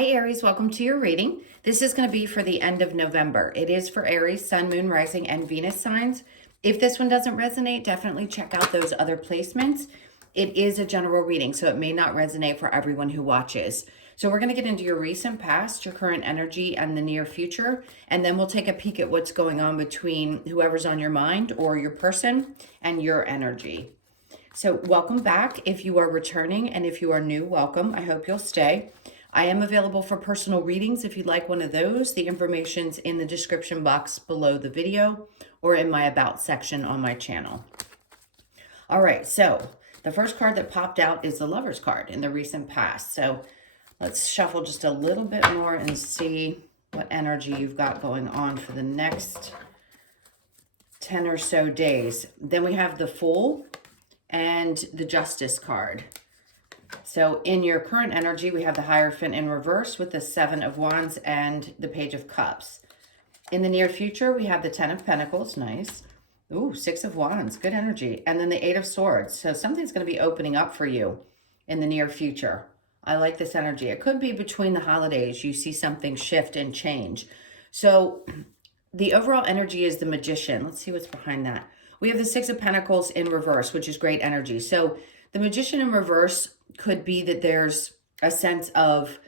Hi Aries, welcome to your reading. This is going to be for the end of November. It is for Aries, Sun, Moon, Rising, and Venus signs. If this one doesn't resonate, definitely check out those other placements. It is a general reading, so it may not resonate for everyone who watches. So we're going to get into your recent past, your current energy, and the near future, and then we'll take a peek at what's going on between whoever's on your mind or your person and your energy. So welcome back if you are returning, and if you are new, welcome. I hope you'll stay. I am available for personal readings if you'd like one of those. The information's in the description box below the video or in my About section on my channel. All right, so the first card that popped out is the Lover's card in the recent past. So let's shuffle just a little bit more and see what energy you've got going on for the next 10 or so days. Then we have the Fool and the Justice card. So in your current energy, we have the Hierophant in reverse with the Seven of Wands and the Page of Cups. In the near future, we have the Ten of Pentacles, nice. Ooh, Six of Wands, good energy. And then the Eight of Swords. So something's going to be opening up for you in the near future. I like this energy. It could be between the holidays. You see something shift and change. So the overall energy is the Magician. Let's see what's behind that. We have the Six of Pentacles in reverse, which is great energy. So the Magician in reverse could be that there's a sense of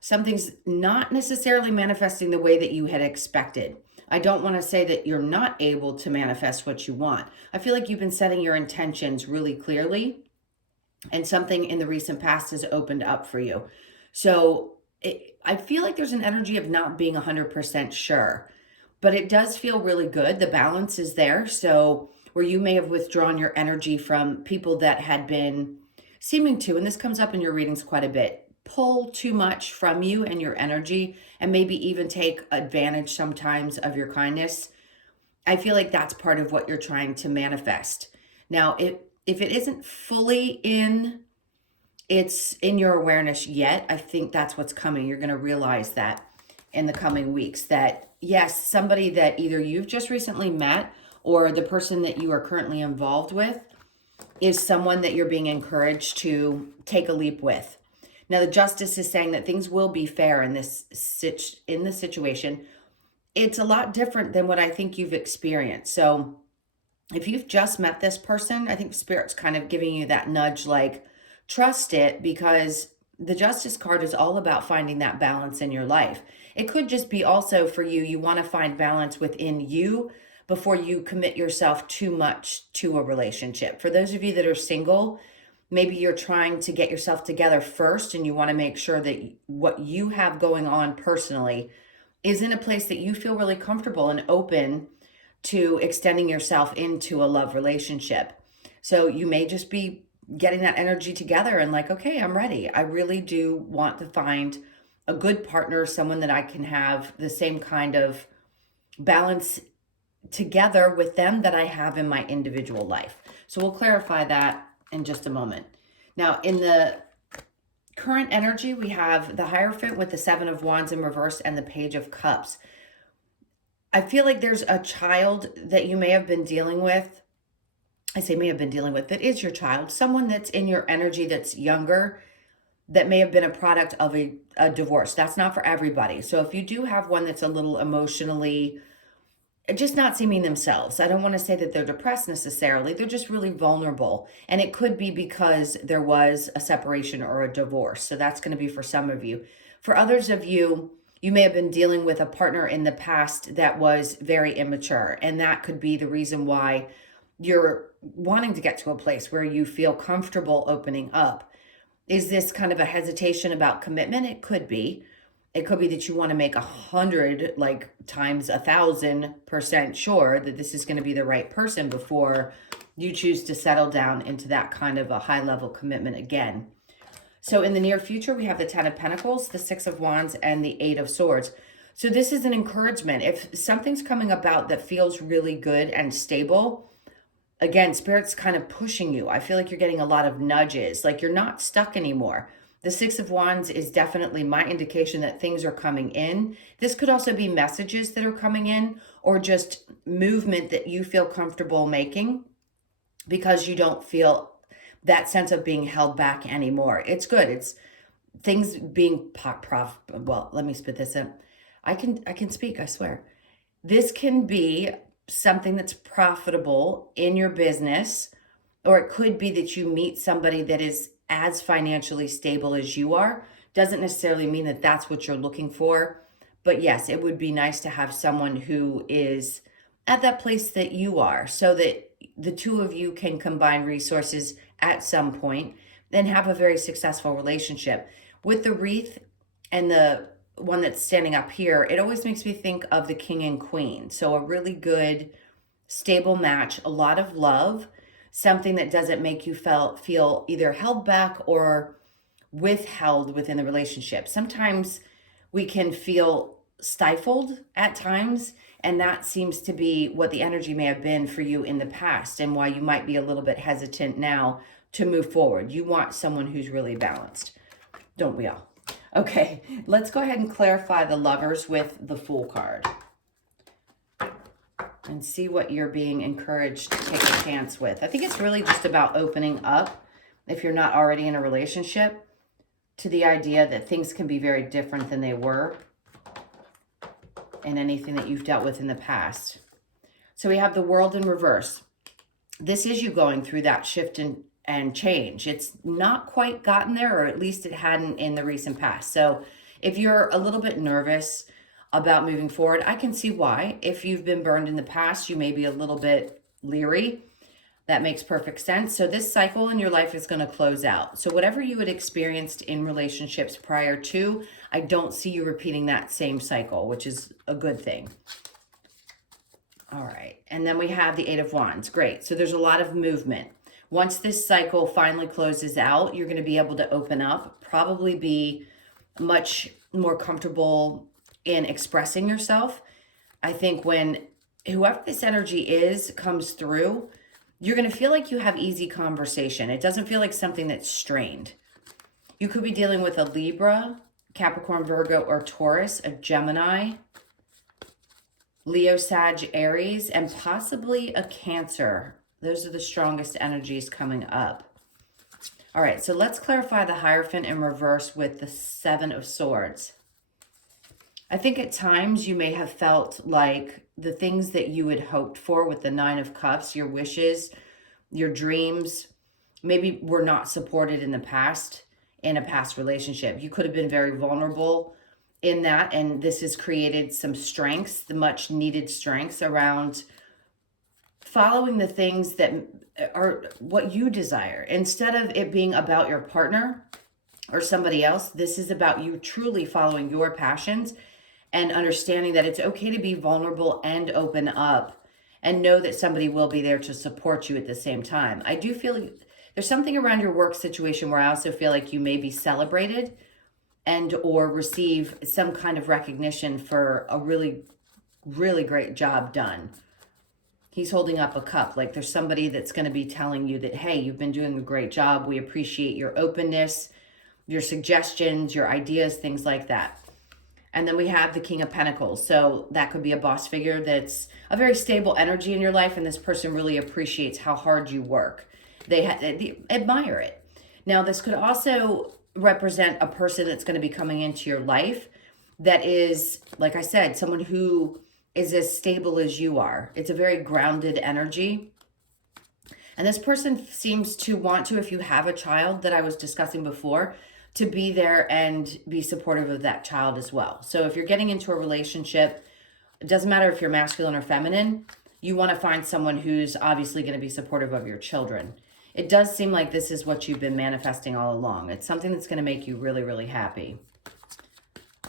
something's not necessarily manifesting the way that you had expected. I don't want to say that you're not able to manifest what you want. I feel like you've been setting your intentions really clearly, and something in the recent past has opened up for you. So I feel like there's an energy of not being 100% sure, but it does feel really good. The balance is there. So where you may have withdrawn your energy from people that had been seeming to, and this comes up in your readings quite a bit, pull too much from you and your energy, and maybe even take advantage sometimes of your kindness. I feel like that's part of what you're trying to manifest. Now, if it isn't fully in your awareness yet, I think that's what's coming. You're going to realize that in the coming weeks, that yes, somebody that either you've just recently met or the person that you are currently involved with is someone that you're being encouraged to take a leap with. Now, the Justice is saying that things will be fair in this situation. It's a lot different than what I think you've experienced. So if you've just met this person, I think Spirit's kind of giving you that nudge, like, trust it, because the Justice card is all about finding that balance in your life. It could just be also for you want to find balance within you before you commit yourself too much to a relationship. For those of you that are single, maybe you're trying to get yourself together first, and you want to make sure that what you have going on personally is in a place that you feel really comfortable and open to extending yourself into a love relationship. So you may just be getting that energy together and like, okay, I'm ready. I really do want to find a good partner, someone that I can have the same kind of balance together with them that I have in my individual life. So we'll clarify that in just a moment. Now, in the current energy, we have the Hierophant with the Seven of Wands in reverse and the Page of Cups. I feel like there's a child that you may have been dealing with. I say may have been dealing with, that is your child, someone that's in your energy that's younger, that may have been a product of a divorce. That's not for everybody. So if you do have one that's a little emotionally just not seeming themselves, I don't want to say that they're depressed necessarily. They're just really vulnerable. And it could be because there was a separation or a divorce. So that's going to be for some of you. For others of you, you may have been dealing with a partner in the past that was very immature. And that could be the reason why you're wanting to get to a place where you feel comfortable opening up. Is this kind of a hesitation about commitment? It could be. It could be that you want to make 100, like times 1,000% sure that this is going to be the right person before you choose to settle down into that kind of a high level commitment again. So in the near future, we have the Ten of Pentacles, the Six of Wands, and the Eight of Swords. So this is an encouragement. If something's coming about that feels really good and stable, again, Spirit's kind of pushing you. I feel like you're getting a lot of nudges, like you're not stuck anymore. The Six of Wands is definitely my indication that things are coming in. This could also be messages that are coming in, or just movement that you feel comfortable making because you don't feel that sense of being held back anymore. It's good. things being well, let me spit this up. I can speak, I swear. This can be something that's profitable in your business, or it could be that you meet somebody that is as financially stable as you are. Doesn't necessarily mean that that's what you're looking for. But yes, it would be nice to have someone who is at that place that you are, so that the two of you can combine resources at some point and have a very successful relationship. With the wreath and the one that's standing up here, it always makes me think of the king and queen. So a really good, stable match, a lot of love, something that doesn't make you feel either held back or withheld within the relationship. Sometimes we can feel stifled at times, and that seems to be what the energy may have been for you in the past, and why you might be a little bit hesitant now to move forward. You want someone who's really balanced. Don't we all? Okay, let's go ahead and clarify the Lovers with the Fool card and see what you're being encouraged to take a chance with. I think it's really just about opening up, if you're not already in a relationship, to the idea that things can be very different than they were in anything that you've dealt with in the past. So we have the World in reverse. This is you going through that shift and change. It's not quite gotten there, or at least it hadn't in the recent past. So if you're a little bit nervous about moving forward, I can see why. If you've been burned in the past, you may be a little bit leery. That makes perfect sense. So this cycle in your life is going to close out. So whatever you had experienced in relationships prior to, I don't see you repeating that same cycle, which is a good thing. All right. And then we have the Eight of Wands. Great. So there's a lot of movement. Once this cycle finally closes out, you're going to be able to open up, probably be much more comfortable in expressing yourself. I think when whoever this energy is comes through, you're going to feel like you have easy conversation. It doesn't feel like something that's strained. You could be dealing with a Libra, Capricorn, Virgo, or Taurus, a Gemini, Leo, Sag, Aries, and possibly a Cancer. Those are the strongest energies coming up. All right, so let's clarify the Hierophant in reverse with the Seven of Swords. I think at times you may have felt like the things that you had hoped for with the Nine of Cups, your wishes, your dreams, maybe were not supported in the past, in a past relationship. You could have been very vulnerable in that, and this has created some strengths, the much needed strengths around following the things that are what you desire. Instead of it being about your partner or somebody else, this is about you truly following your passions and understanding that it's okay to be vulnerable and open up and know that somebody will be there to support you at the same time. I do feel like there's something around your work situation where I also feel like you may be celebrated and or receive some kind of recognition for a really, really great job done. He's holding up a cup, like there's somebody that's going to be telling you that, hey, you've been doing a great job. We appreciate your openness, your suggestions, your ideas, things like that. And then we have the King of Pentacles. So that could be a boss figure that's a very stable energy in your life, and this person really appreciates how hard you work. They admire it. Now, this could also represent a person that's going to be coming into your life that is, like I said, someone who is as stable as you are. It's a very grounded energy. And this person seems to want to, if you have a child that I was discussing before, to be there and be supportive of that child as well. So if you're getting into a relationship, it doesn't matter if you're masculine or feminine, you want to find someone who's obviously going to be supportive of your children. It does seem like this is what you've been manifesting all along. It's something that's going to make you really, really happy.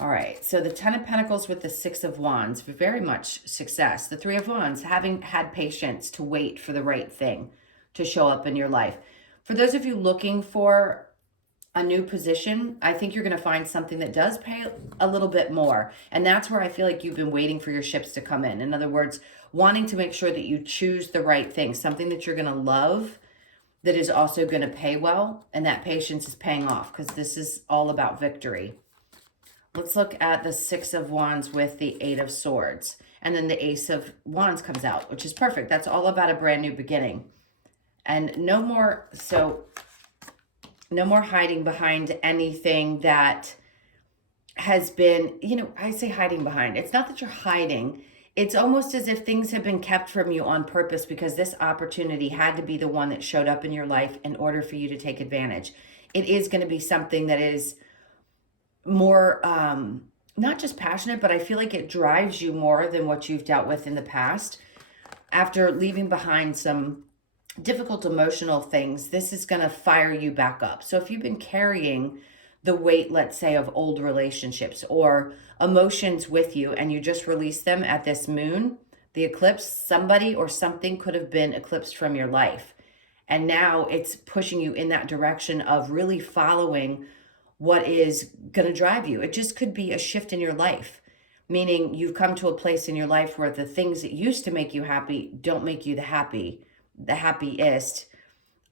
All right, so the Ten of Pentacles with the Six of Wands, very much success. The Three of Wands, having had patience to wait for the right thing to show up in your life. For those of you looking for a new position, I think you're going to find something that does pay a little bit more. And that's where I feel like you've been waiting for your ships to come in. In other words, wanting to make sure that you choose the right thing, something that you're going to love, that is also going to pay well. And that patience is paying off because this is all about victory. Let's look at the Six of Wands with the Eight of Swords. And then the Ace of Wands comes out, which is perfect. That's all about a brand new beginning. And no more, so No more hiding behind anything that has been, I say hiding behind. It's not that you're hiding. It's almost as if things have been kept from you on purpose because this opportunity had to be the one that showed up in your life in order for you to take advantage. It is going to be something that is more, not just passionate, but I feel like it drives you more than what you've dealt with in the past. After leaving behind some difficult emotional things, this is going to fire you back up. So if you've been carrying the weight, let's say, of old relationships or emotions with you and you just release them at this moon, the eclipse, somebody or something could have been eclipsed from your life. And now it's pushing you in that direction of really following what is going to drive you. It just could be a shift in your life, meaning you've come to a place in your life where the things that used to make you happy don't make you the happiest.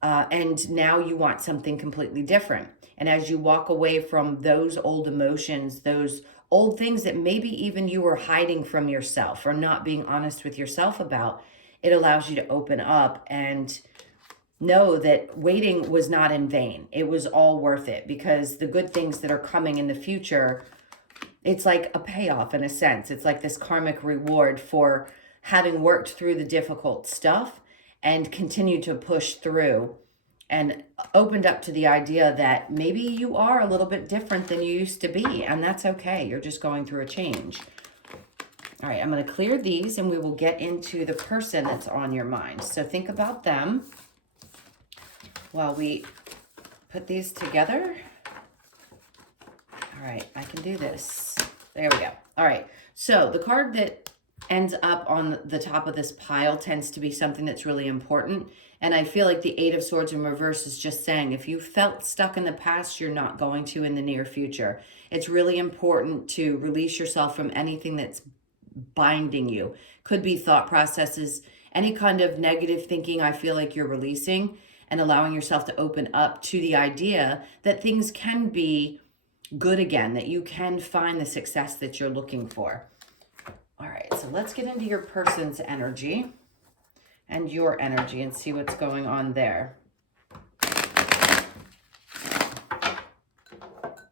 And now you want something completely different. And as you walk away from those old emotions, those old things that maybe even you were hiding from yourself or not being honest with yourself about, it allows you to open up and know that waiting was not in vain. It was all worth it because the good things that are coming in the future, it's like a payoff in a sense. It's like this karmic reward for having worked through the difficult stuff and continue to push through and opened up to the idea that maybe you are a little bit different than you used to be, and that's okay. You're just going through a change. All right, I'm going to clear these and we will get into the person that's on your mind. So think about them while we put these together. All right, I can do this. There we go. All right, so the card that ends up on the top of this pile tends to be something that's really important. And I feel like the Eight of Swords in reverse is just saying, if you felt stuck in the past, you're not going to in the near future. It's really important to release yourself from anything that's binding you. Could be thought processes, any kind of negative thinking I feel like you're releasing and allowing yourself to open up to the idea that things can be good again, that you can find the success that you're looking for. All right, so let's get into your person's energy and your energy and see what's going on there.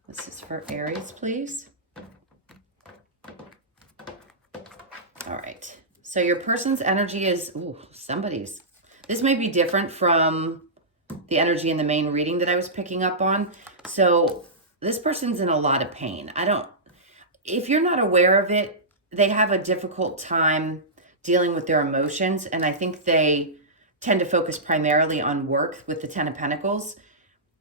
This is for Aries, please. All right, so your person's energy is, somebody's. This may be different from the energy in the main reading that I was picking up on. So this person's in a lot of pain. If you're not aware of it, they have a difficult time dealing with their emotions. And I think they tend to focus primarily on work with the Ten of Pentacles.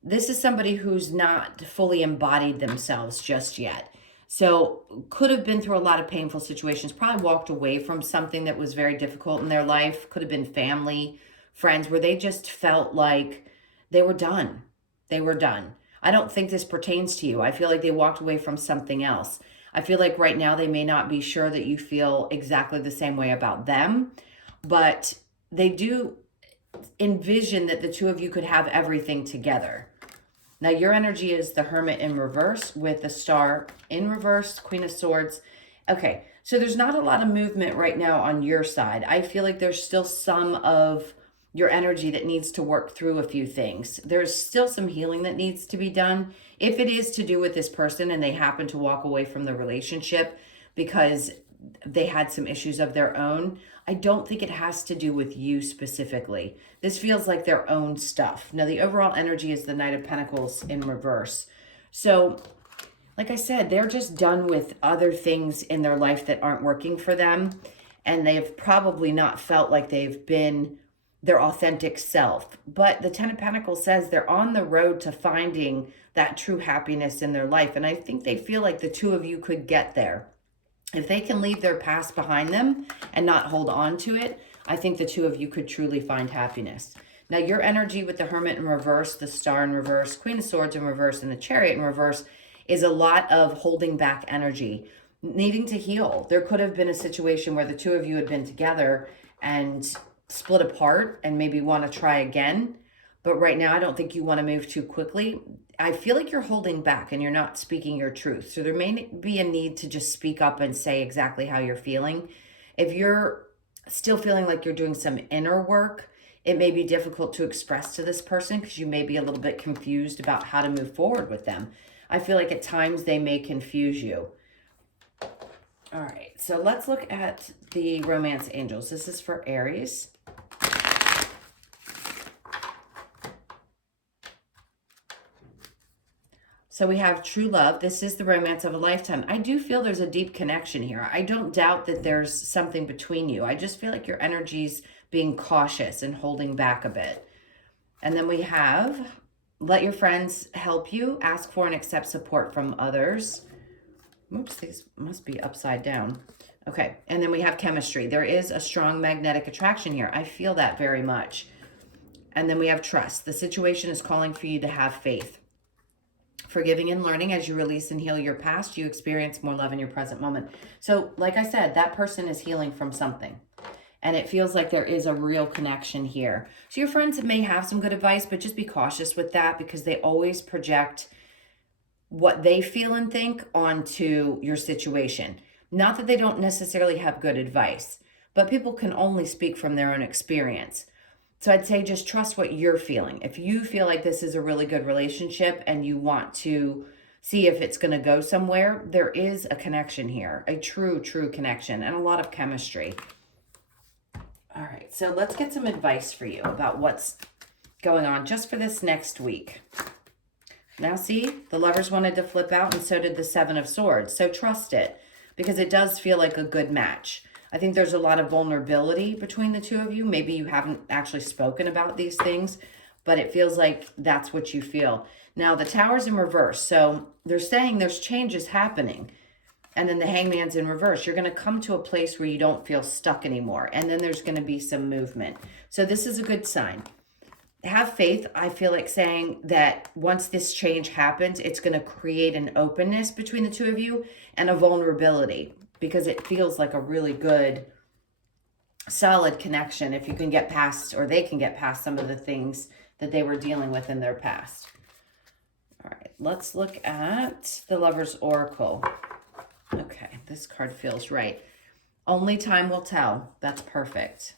This is somebody who's not fully embodied themselves just yet. So could have been through a lot of painful situations, probably walked away from something that was very difficult in their life. Could have been family, friends, where they just felt like they were done. They were done. I don't think this pertains to you. I feel like they walked away from something else. I feel like right now they may not be sure that you feel exactly the same way about them, but they do envision that the two of you could have everything together. Now your energy is the Hermit in reverse with the Star in reverse, Queen of Swords. Okay, so there's not a lot of movement right now on your side. I feel like there's still some of your energy that needs to work through a few things. There's still some healing that needs to be done. If it is to do with this person and they happen to walk away from the relationship because they had some issues of their own, I don't think it has to do with you specifically. This feels like their own stuff. Now, the overall energy is the Knight of Pentacles in reverse. So, like I said, they're just done with other things in their life that aren't working for them. And they've probably not felt like they've been their authentic self. But the Ten of Pentacles says they're on the road to finding that true happiness in their life. And I think they feel like the two of you could get there. If they can leave their past behind them and not hold on to it, I think the two of you could truly find happiness. Now, your energy with the Hermit in reverse, the Star in reverse, Queen of Swords in reverse, and the Chariot in reverse is a lot of holding back energy, needing to heal. There could have been a situation where the two of you had been together and split apart and maybe want to try again. But right now, I don't think you want to move too quickly. I feel like you're holding back and you're not speaking your truth. So there may be a need to just speak up and say exactly how you're feeling. If you're still feeling like you're doing some inner work, it may be difficult to express to this person because you may be a little bit confused about how to move forward with them. I feel like at times they may confuse you. All right, so let's look at the romance angels. This is for Aries. So we have true love. This is the romance of a lifetime. I do feel there's a deep connection here. I don't doubt that there's something between you. I just feel like your energy's being cautious and holding back a bit. And then we have, let your friends help you. Ask for and accept support from others. Oops, these must be upside down. Okay, and then we have chemistry. There is a strong magnetic attraction here. I feel that very much. And then we have trust. The situation is calling for you to have faith. Forgiving and learning. As you release and heal your past, you experience more love in your present moment. So like I said, that person is healing from something. And it feels like there is a real connection here. So your friends may have some good advice, but just be cautious with that because they always project what they feel and think onto your situation. Not that they don't necessarily have good advice, but people can only speak from their own experience. So I'd say just trust what you're feeling. If you feel like this is a really good relationship and you want to see if it's going to go somewhere, there is a connection here, a true connection and a lot of chemistry. All right, so let's get some advice for you about what's going on just for this next week. Now see, the Lovers wanted to flip out and so did the Seven of Swords. So trust it because it does feel like a good match. I think there's a lot of vulnerability between the two of you. Maybe you haven't actually spoken about these things, but it feels like that's what you feel. Now, the Tower's in reverse. So they're saying there's changes happening. And then the Hangman's in reverse. You're going to come to a place where you don't feel stuck anymore. And then there's going to be some movement. So this is a good sign. Have faith. I feel like saying that once this change happens, it's going to create an openness between the two of you and a vulnerability. Because it feels like a really good, solid connection if you can get past, or they can get past some of the things that they were dealing with in their past. All right, let's look at the Lover's Oracle. Okay, this card feels right. Only time will tell. That's perfect.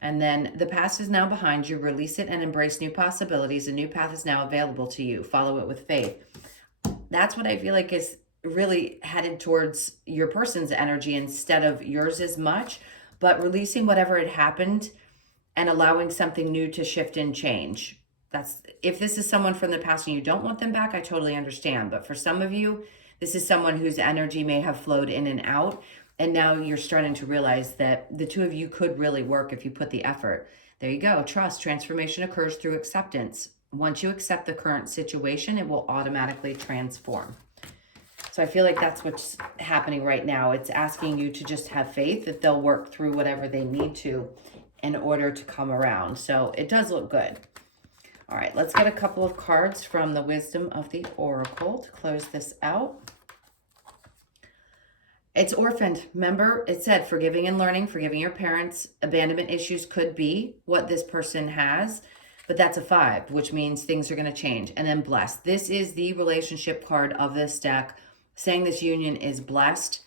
And then the past is now behind you. Release it and embrace new possibilities. A new path is now available to you. Follow it with faith. That's what I feel like is really headed towards your person's energy instead of yours as much, but releasing whatever had happened and allowing something new to shift and change. That's, if this is someone from the past and you don't want them back, I totally understand. But for some of you, this is someone whose energy may have flowed in and out. And now you're starting to realize that the two of you could really work if you put the effort. There you go. Trust. Transformation occurs through acceptance. Once you accept the current situation, it will automatically transform. So I feel like that's what's happening right now. It's asking you to just have faith that they'll work through whatever they need to in order to come around. So it does look good. All right, let's get a couple of cards from the Wisdom of the Oracle to close this out. It's orphaned. Remember, it said forgiving and learning, forgiving your parents. Abandonment issues could be what this person has, but that's a 5, which means things are going to change. And then blessed. This is the relationship card of this deck, saying this union is blessed.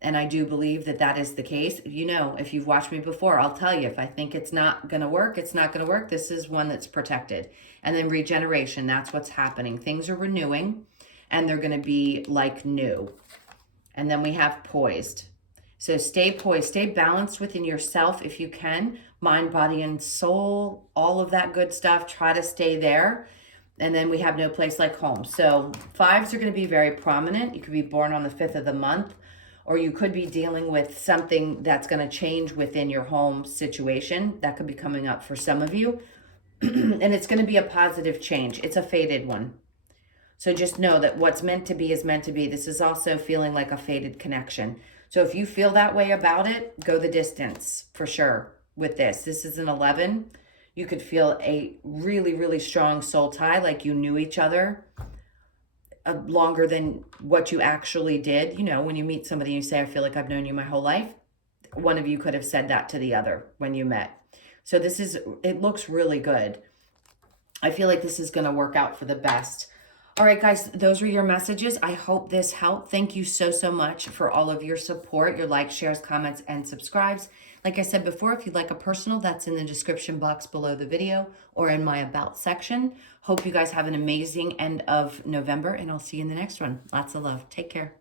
And I do believe that that is the case. You know, if you've watched me before, I'll tell you, if I think it's not going to work, it's not going to work. This is one that's protected. And then regeneration, that's what's happening. Things are renewing and they're going to be like new. And then we have poised. So stay poised, stay balanced within yourself if you can. Mind, body, and soul, all of that good stuff. Try to stay there. And then we have no place like home. So 5s are going to be very prominent. You could be born on the 5th of the month, or you could be dealing with something that's going to change within your home situation. That could be coming up for some of you. And it's going to be a positive change. It's a fated one. So just know that what's meant to be is meant to be. This is also feeling like a fated connection. So if you feel that way about it, go the distance for sure with this. This is an 11. You could feel a really, really strong soul tie, like you knew each other longer than what you actually did. You know, when you meet somebody, you say, I feel like I've known you my whole life. One of you could have said that to the other when you met. So it looks really good. I feel like this is going to work out for the best. All right, guys, those were your messages. I hope this helped. Thank you so, so much for all of your support, your likes, shares, comments, and subscribes. Like I said before, if you'd like a personal, that's in the description box below the video or in my About section. Hope you guys have an amazing end of November, and I'll see you in the next one. Lots of love. Take care.